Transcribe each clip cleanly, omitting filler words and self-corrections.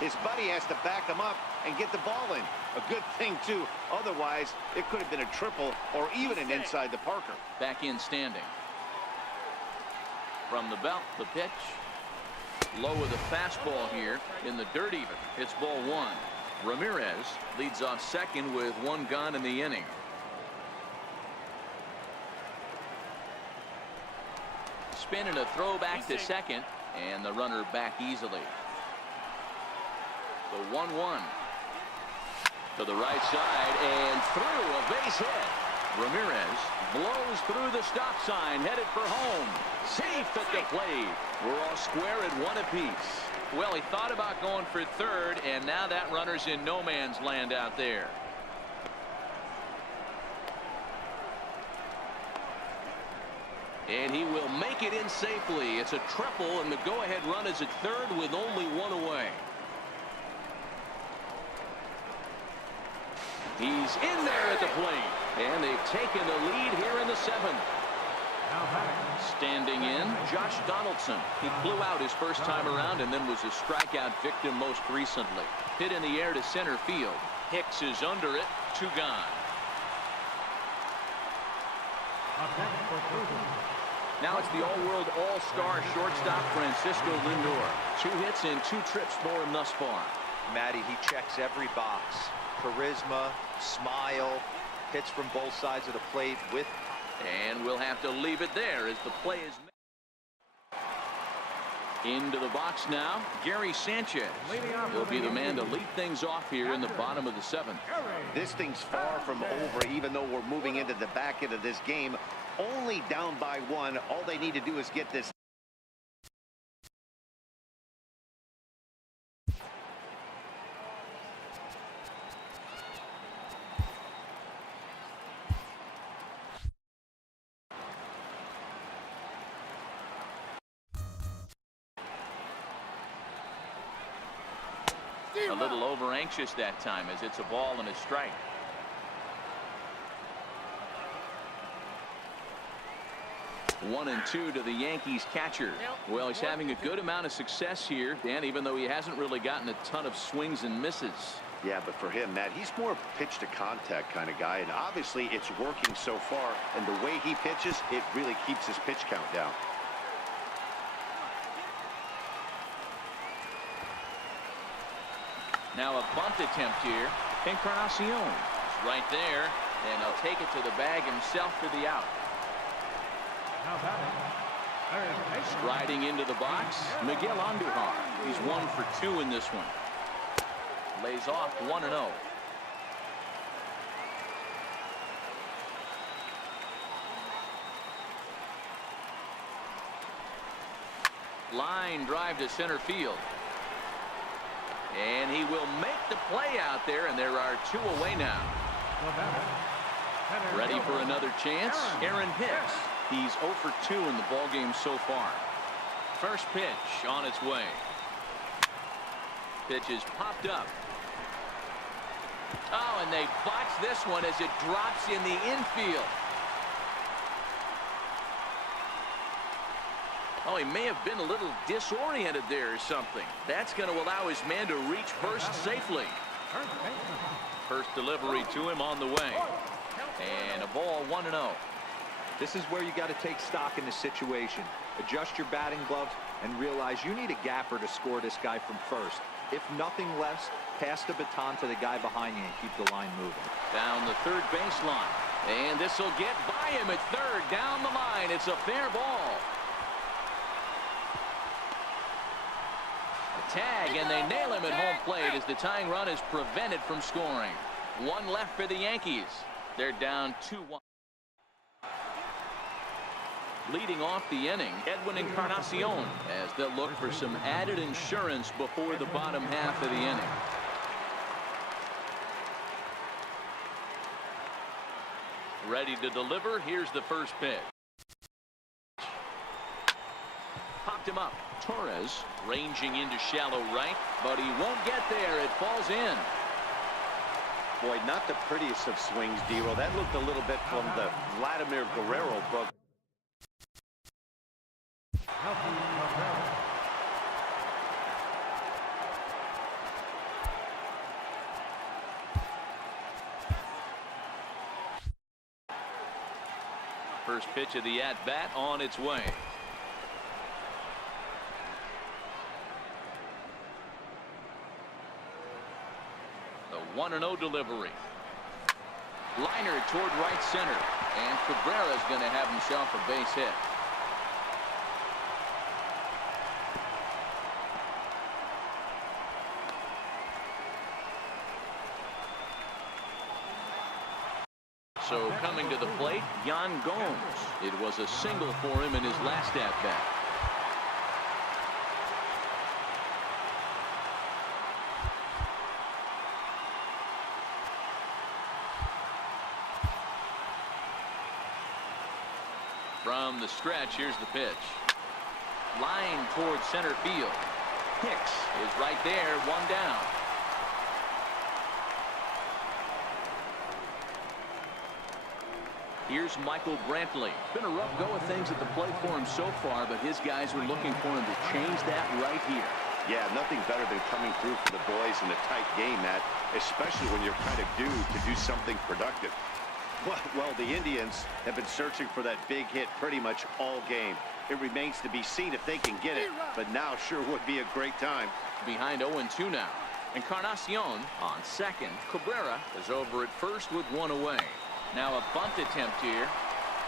His buddy has to back him up and get the ball in. A good thing, too. Otherwise, it could have been a triple or even an inside the Parker. Back in standing. From the belt, the pitch. Low with a fastball here in the dirt even. It's ball one. Ramirez leads off second with one gone in the inning. Spin and a throw back to second, and the runner back easily. The 1-1 to the right side and through, a base hit. Ramirez blows through the stop sign, headed for home. Safe at the plate. We're all square at one apiece. Well, he thought about going for third, and now that runner's in no man's land out there. And he will make it in safely. It's a triple, and the go-ahead run is at third with only one away. He's in there at the plate, and they've taken the lead here in the seventh. Standing in, Josh Donaldson. He flew out his first time around and then was a strikeout victim most recently. Hit in the air to center field. Hicks is under it. Two gone. Now it's the all-world all-star shortstop Francisco Lindor. 2 hits and 2 trips for him thus far. Matty, he checks every box. Charisma, smile, hits from both sides of the plate with. And we'll have to leave it there as the play is made. Into the box now, Gary Sanchez. He'll be the man to lead things off here in the bottom of the seventh. This thing's far from over, even though we're moving into the back end of this game. Only down by 1. All they need to do is get this. A little over anxious that time as it's a ball and a strike. One and two to the Yankees catcher. Well, he's having a good amount of success here, Dan, even though he hasn't really gotten a ton of swings and misses. Yeah, but for him, Matt, he's more pitch to contact kind of guy, and obviously it's working so far, and the way he pitches, it really keeps his pitch count down. Now a bunt attempt here. Encarnacion is right there, and he'll take it to the bag himself for the out. Striding into the box, Miguel Andujar. He's 1 for 2 in this one. Lays off 1-0. Line drive to center field. And he will make the play out there, and there are 2 away now. Ready for another chance? Aaron Hicks. He's 0 for 2 in the ballgame so far. First pitch on its way. Pitch is popped up. Oh, and they botch this one as it drops in the infield. Oh, he may have been a little disoriented there or something. That's going to allow his man to reach first safely. First delivery to him on the way. And a ball 1-0. This is where you got to take stock in the situation. Adjust your batting gloves and realize you need a gapper to score this guy from first. If nothing less, pass the baton to the guy behind you and keep the line moving. Down the third baseline. And this will get by him at third. Down the line. It's a fair ball. Tag, and they nail him at home plate as the tying run is prevented from scoring. 1 left for the Yankees. They're down 2-1. Leading off the inning, Edwin Encarnacion, as they'll look for some added insurance before the bottom half of the inning. Ready to deliver. Here's the first pitch. Popped him up. Torres ranging into shallow right, but he won't get there. It falls in. Boy, not the prettiest of swings, D-Roll. That looked a little bit from the Vladimir Guerrero program. first pitch of the at-bat on its way. The 1-0 delivery. Liner toward right center. And Cabrera's going to have himself a base hit. So coming to the plate, Yan Gomes. It was a single for him in his last at-bat. From the stretch, here's the pitch. Line towards center field. Hicks is right there, one down. Here's Michael Brantley. Been a rough go of things at the plate for him so far, but his guys are looking for him to change that right here. Yeah, nothing better than coming through for the boys in a tight game, Matt, especially when you're kind of due to do something productive. Well, the Indians have been searching for that big hit pretty much all game. It remains to be seen if they can get it, but now sure would be a great time. Behind 0-2 now. Encarnacion on second. Cabrera is over at first with one away. Now a bunt attempt here.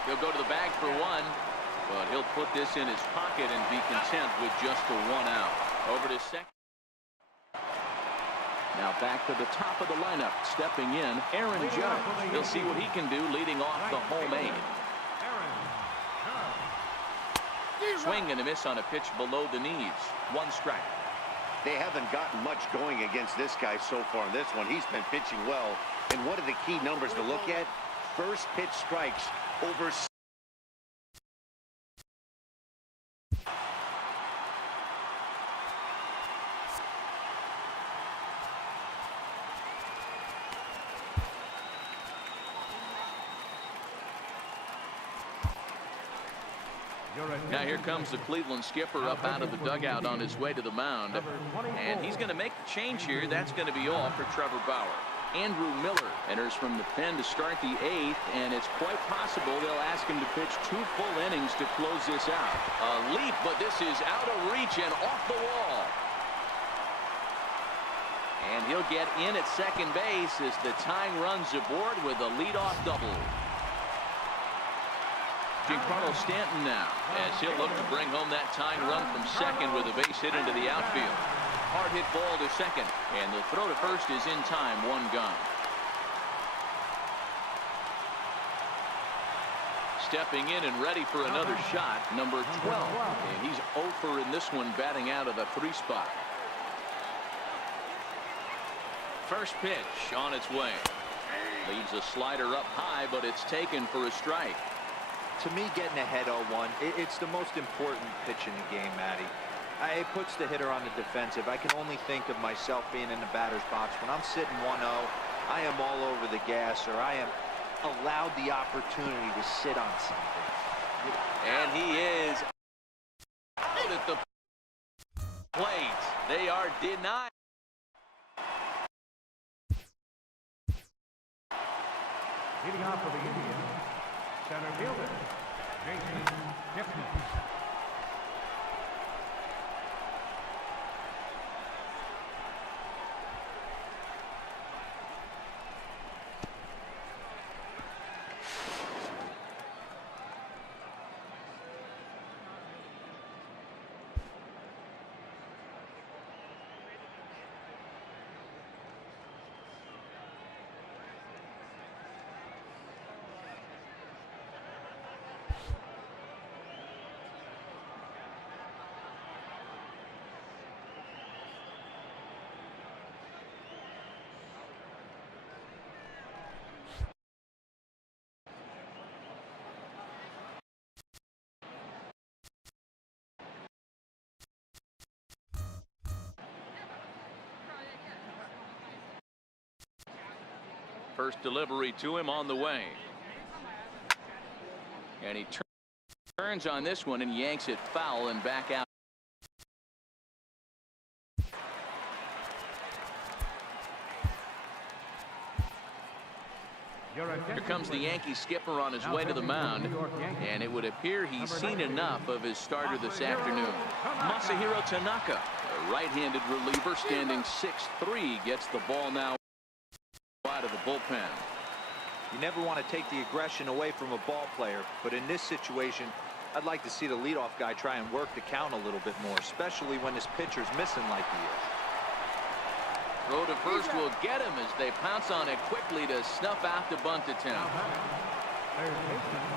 He'll go to the bag for one, but he'll put this in his pocket and be content with just the one out. Over to second. Now back to the top of the lineup. Stepping in, Aaron Judge. He'll see what he can do leading off the home eight. Swing and a miss on a pitch below the knees. One strike. They haven't gotten much going against this guy so far in this one. He's been pitching well. And one of the key numbers to look at, first pitch strikes over. Now here comes the Cleveland skipper up out of the dugout on his way to the mound. And he's going to make the change here. That's going to be all for Trevor Bauer. Andrew Miller enters from the pen to start the eighth, and it's quite possible they'll ask him to pitch 2 full innings to close this out. A leap, but this is out of reach and off the wall. And he'll get in at second base as the tying runs aboard with a leadoff double. Giancarlo Stanton now, as he'll look to bring home that tying run from second with a base hit into the outfield. Hard hit ball to second, and the throw to first is in time, one gone. Stepping in and ready for another shot, number 12. And he's 0 for in this one, batting out of the 3 spot. First pitch on its way. Leaves a slider up high, but it's taken for a strike. To me, getting ahead 0-1, it's the most important pitch in the game, Matty. It puts the hitter on the defensive. I can only think of myself being in the batter's box. When I'm sitting 1-0, I am all over the gas, or I am allowed the opportunity to sit on something. And he is out at the plate. They are denied. Leading off for the Indians, center fielder, Jason Gibson. First delivery to him on the way. And he turns on this one and yanks it foul and back out. Here comes the Yankee skipper on his way to the mound, and it would appear he's seen enough of his starter this afternoon. Masahiro Tanaka, a right-handed reliever standing 6'3", gets the ball now out of the bullpen. You never want to take the aggression away from a ball player, but in this situation, I'd like to see the leadoff guy try and work the count a little bit more, especially when his pitcher's missing like he is. Throw to first will get him as they pounce on it quickly to snuff out the bunt attempt.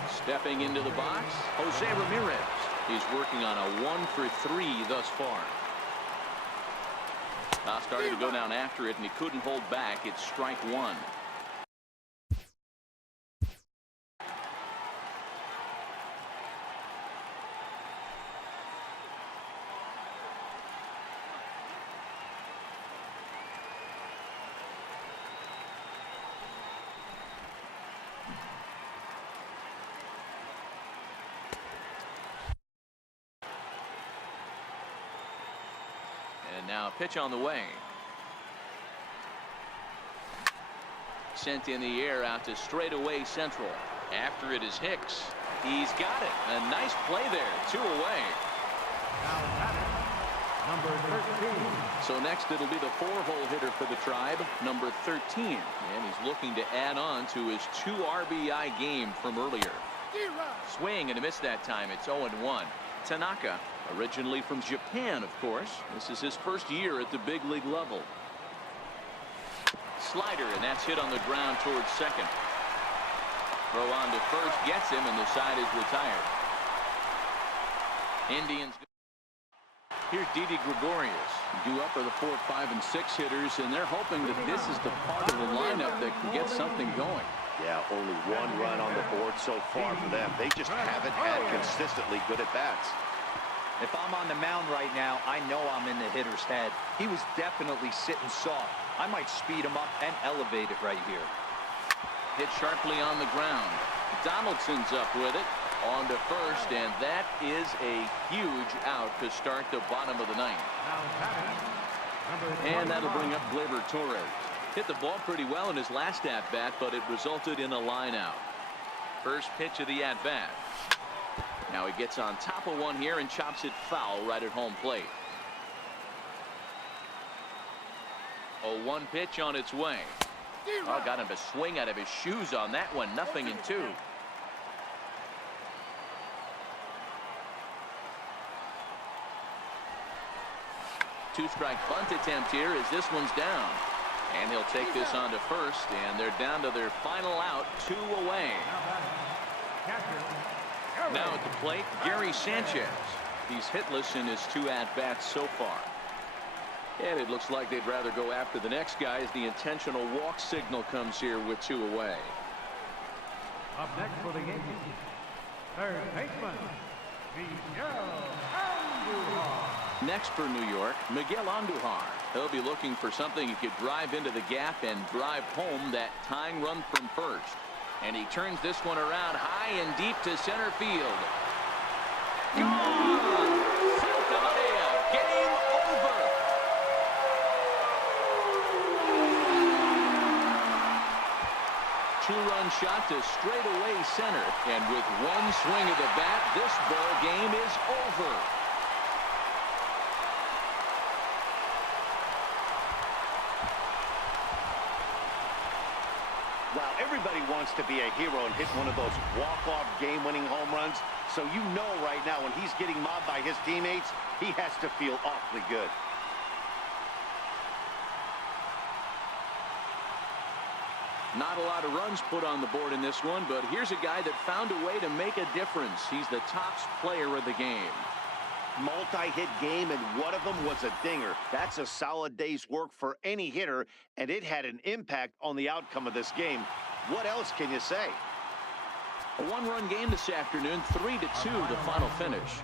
Stepping into the box, Jose Ramirez. He's working on a 1-for-3 thus far. Now starting to go down after it, and he couldn't hold back. It's strike one. And now a pitch on the way. Sent in the air out to straightaway central. After it is Hicks. He's got it. A nice play there. 2 away. Number 13. So next it'll be the 4-hole hitter for the Tribe, number 13. And he's looking to add on to his 2 RBI game from earlier. Swing and a miss that time. It's 0-1. Tanaka, originally from Japan, of course. This is his first year at the big league level. Slider, and that's hit on the ground towards second. Throw on to first, gets him, and the side is retired. Indians. Here's Didi Gregorius. Due up are the 4, 5, and 6 hitters, and they're hoping that this is the part of the lineup that can get something going. Yeah, only 1 run on the board so far for them. They just haven't had consistently good at-bats. If I'm on the mound right now, I know I'm in the hitter's head. He was definitely sitting soft. I might speed him up and elevate it right here. Hit sharply on the ground. Donaldson's up with it. On to first, and that is a huge out to start the bottom of the ninth. And that'll bring up Gleyber Torres. Hit the ball pretty well in his last at-bat, but it resulted in a line out. First pitch of the at-bat. Now he gets on top of one here and chops it foul right at home plate. 0-1 pitch on its way. Oh, got him to swing out of his shoes on that one. 0-2. Two-strike bunt attempt here as this one's down. And he'll take this on to first, and they're down to their final out, 2 away. Now at the plate, Gary Sanchez. He's hitless in his 2 at-bats so far. And it looks like they'd rather go after the next guy as the intentional walk signal comes here with 2 away. Up next for the Yankees, third baseman, Miguel Andujar. Next for New York, Miguel Andujar. He'll be looking for something he could drive into the gap and drive home that tying run from first. And he turns this one around high and deep to center field. Gone! Santa Maria, game over. Two-run shot to straightaway center. And with one swing of the bat, this ball game is over. Wow, everybody wants to be a hero and hit one of those walk-off game-winning home runs. So you know right now when he's getting mobbed by his teammates, he has to feel awfully good. Not a lot of runs put on the board in this one, but here's a guy that found a way to make a difference. He's the top player of the game. Multi-hit game, and one of them was a dinger. That's a solid day's work for any hitter, and it had an impact on the outcome of this game. What else can you say? A 1-run game this afternoon, 3-2 the final finish.